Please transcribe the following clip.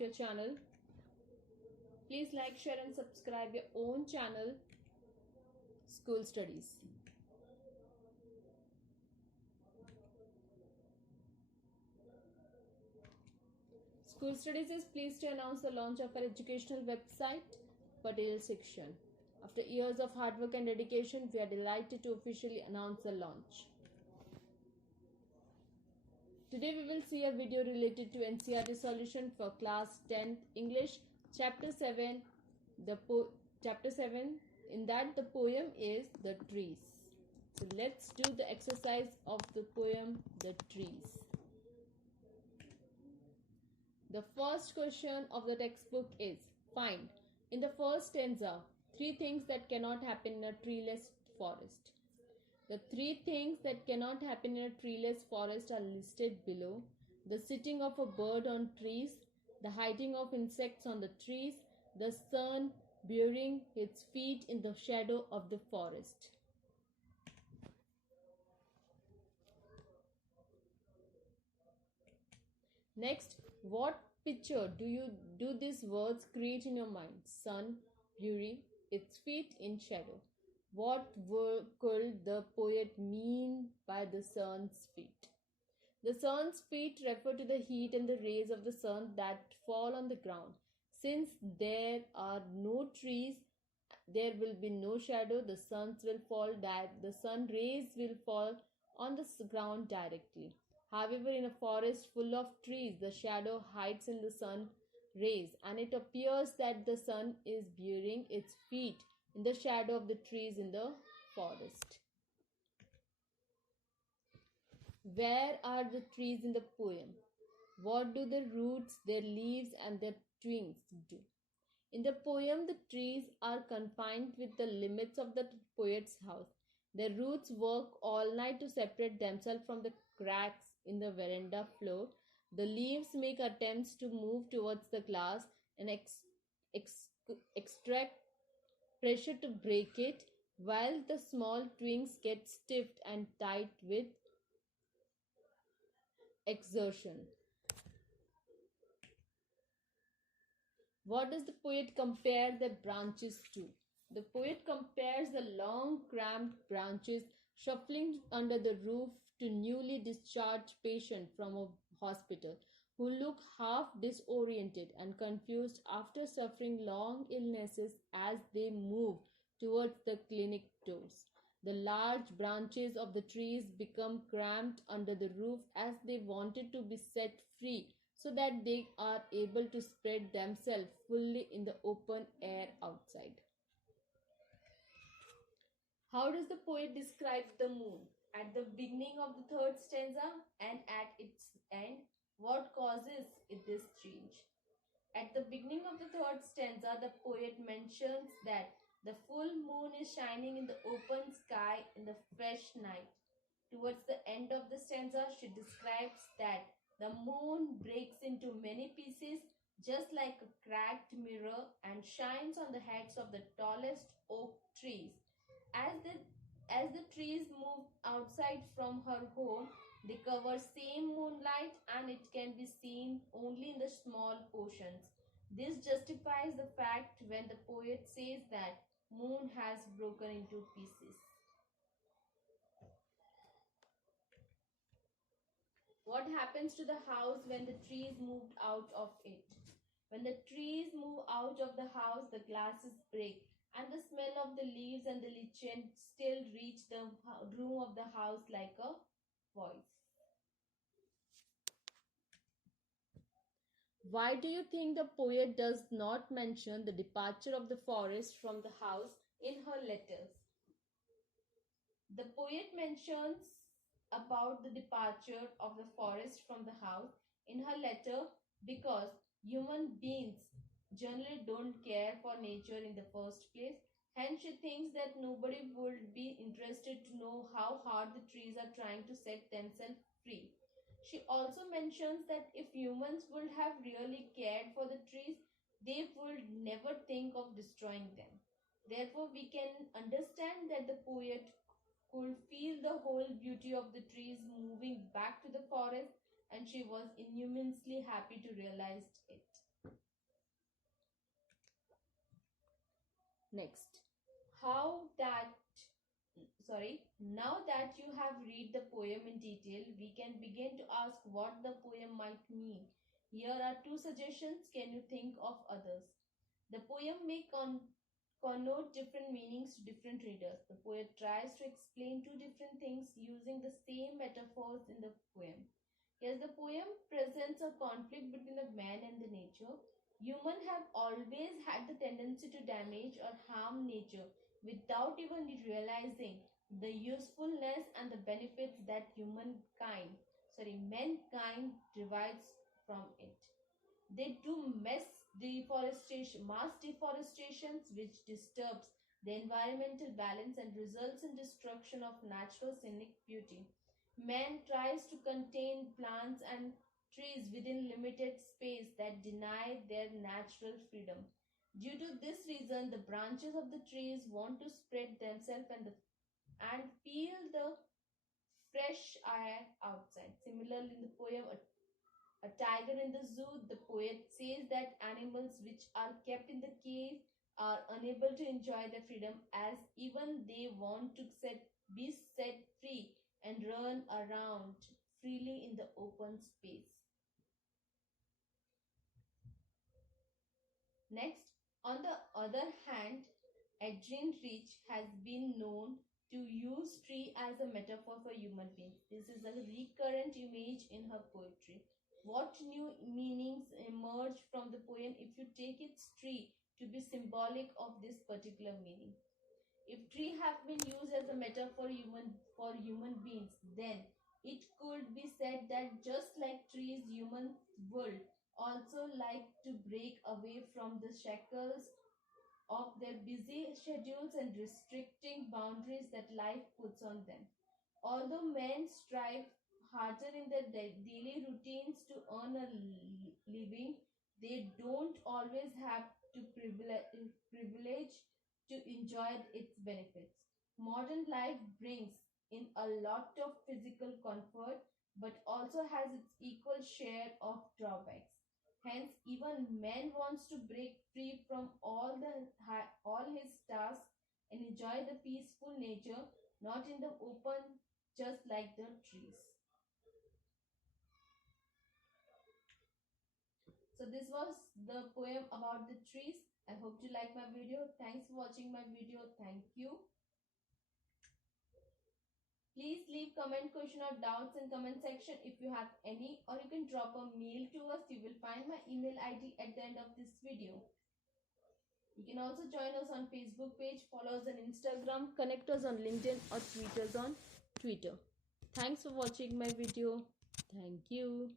to your channel. Please like, share and subscribe your own channel, School Studies. School Studies is pleased to announce the launch of our educational website, Patel section. After years of hard work and dedication, we are delighted to officially announce the launch. Today we will see a video related to NCERT solution for class 10th English, chapter 7. Chapter 7, in that the poem is The Trees. So let's do the exercise of the poem The Trees. The first question of the textbook is, find in the first stanza 3 things that cannot happen in a treeless forest. The 3 things that cannot happen in a treeless forest are listed below: the sitting of a bird on trees, the hiding of insects on the trees, the sun burying its feet in the shadow of the forest. Next, what picture do these words create in your mind? Sun, bury its feet in shadow. What could the poet mean by the sun's feet? The sun's feet refer to the heat and the rays of the sun that fall on the ground. Since there are no trees, there will be no shadow. The sun rays will fall on the ground directly. However, in a forest full of trees, the shadow hides in the sun rays, and it appears that the sun is burying its feet in the shadow of the trees in the forest. Where are the trees in the poem? What do the roots, their leaves and their twigs do? In the poem, the trees are confined with the limits of the poet's house. Their roots work all night to separate themselves from the cracks in the veranda floor. The leaves make attempts to move towards the glass and extract pressure to break it, while the small twigs get stiff and tight with exertion. What does the poet compare the branches to? The poet compares the long cramped branches shuffling under the roof to newly discharged patients from a hospital who look half disoriented and confused after suffering long illnesses as they move towards the clinic doors. The large branches of the trees become cramped under the roof as they wanted to be set free so that they are able to spread themselves fully in the open air outside. How does the poet describe the moon? At the beginning of the third stanza and at its end, what causes this change? At the beginning of the third stanza, the poet mentions that the full moon is shining in the open sky in the fresh night. Towards the end of the stanza, she describes that the moon breaks into many pieces just like a cracked mirror and shines on the heads of the tallest oak trees. As the trees move outside from her home, they cover same moonlight and it can be seen only in the small portions. This justifies the fact when the poet says that moon has broken into pieces. What happens to the house when the trees moved out of it? When the trees move out of the house, the glasses break, and the smell of the leaves and the lichen still reach the room of the house like a voice. Why do you think the poet does not mention the departure of the forest from the house in her letters? The poet mentions about the departure of the forest from the house in her letter because human beings generally don't care for nature in the first place. Hence, she thinks that nobody would be interested to know how hard the trees are trying to set themselves free. She also mentions that if humans would have really cared for the trees, they would never think of destroying them. Therefore, we can understand that the poet could feel the whole beauty of the trees moving back to the forest, and she was immensely happy to realize it. Next, now that you have read the poem in detail, we can begin to ask what the poem might mean. Here are two suggestions. Can you think of others? The poem may connote different meanings to different readers. The poet tries to explain two different things using the same metaphors in the poem. Yes, the poem presents a conflict between the man and the nature. Humans have always had the tendency to damage or harm nature without even realizing the usefulness and the benefits that mankind derives from it. They do mass deforestations, which disturbs the environmental balance and results in destruction of natural scenic beauty. Man tries to contain plants and trees within limited space that deny their natural freedom. Due to this reason, the branches of the trees want to spread themselves and feel the fresh air outside. Similarly, in the poem A Tiger in the Zoo, the poet says that animals which are kept in the cave are unable to enjoy their freedom as even they want to be set free and run around freely in the open space. Next, on the other hand, Adrian Rich has been known to use tree as a metaphor for human beings. This is a recurrent image in her poetry. What new meanings emerge from the poem if you take its tree to be symbolic of this particular meaning? If tree have been used as a metaphor for human beings, then it could be said that just like trees, humans would also like to break away from the shackles of their busy schedules and restricting boundaries that life puts on them. Although men strive harder in their daily routines to earn a living, they don't always have to privilege to enjoy its benefits. Modern life brings in a lot of physical comfort but also has its equal share of drawbacks. Hence, even man wants to break free from all his tasks and enjoy the peaceful nature, not in the open, just like the trees. So this was the poem about the trees. I hope you like my video. Thanks for watching my video. Thank you. Please leave comment, question or doubts in comment section if you have any, or you can drop a mail to us. You will find my email ID at the end of this video. You can also join us on Facebook page, follow us on Instagram, connect us on LinkedIn or tweet us on Twitter. Thanks for watching my video. Thank you.